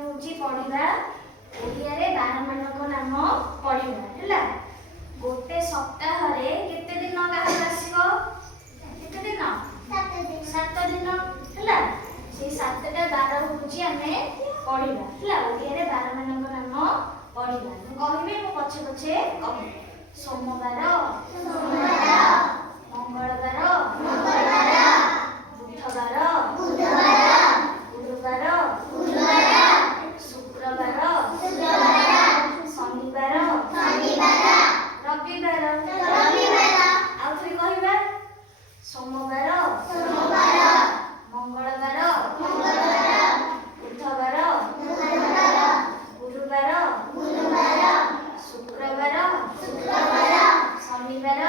पढ़ा ओडिया बार मानक नाम पढ़ा है। गोटे सप्ताह केते दिन बाहर आसो केते दिन 7 दिन है। से 7टा बार हूँ आम पढ़ा है ओडिया बार मानक नाम पढ़ा। कहबे मो पछे पछे कह सोमवार मंगलवार बुधवार गुरुवार शुक्रवार शनिवार रविवार आउ थे कहबा सोमवार मंगलवार बुधवार गुरुवार शुक्रवार शनिवार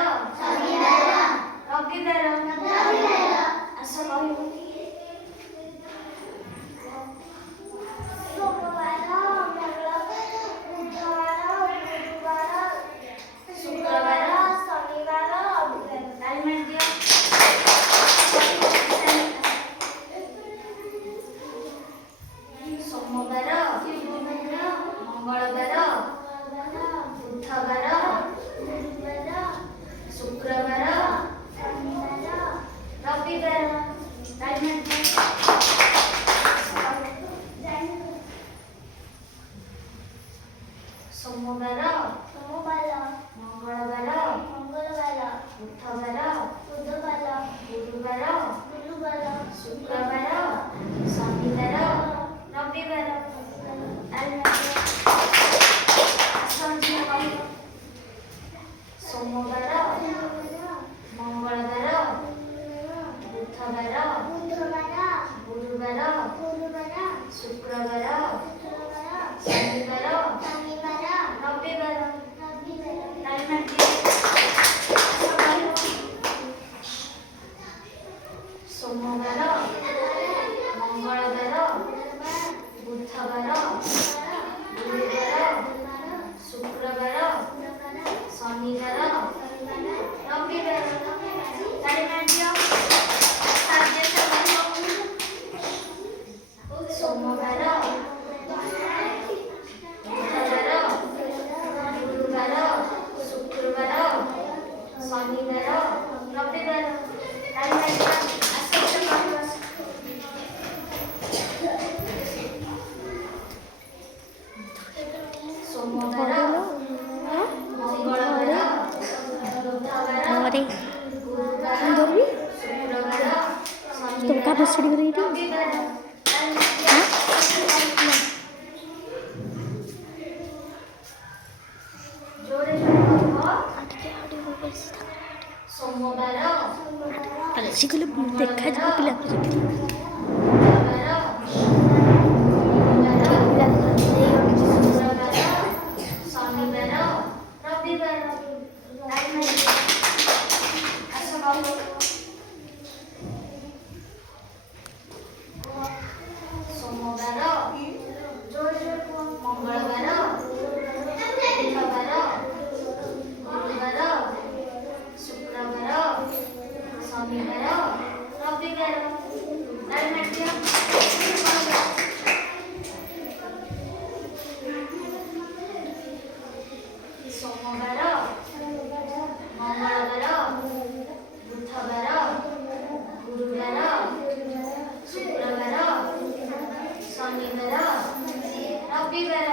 रविवार आस कहू सोमवार मंगलवार बुधवार गुरुवार शुक्रवार शनिवार रविवार सोमवार मंगलवार बुधवार गुरुवार शुक्रवार शनिवार रविवार सोमवार मंगलवार बुधवार गुरुवार शुक्रवार शनिवार रविवार सोमवार गुरुवार शुक्रवार शनिवार रविवार सोमवार मंगलवार बुधवार गुरुवार शुक्रवार रविवार सोमवार देखा पिला शनिवार रविवार सोमवार मंगलवार बुधवार गुरुवार शुक्रवार शनिवार रविवार सोमवार मंगलवार बुधवार गुरुवार शुक्रवार शनिवार रविवार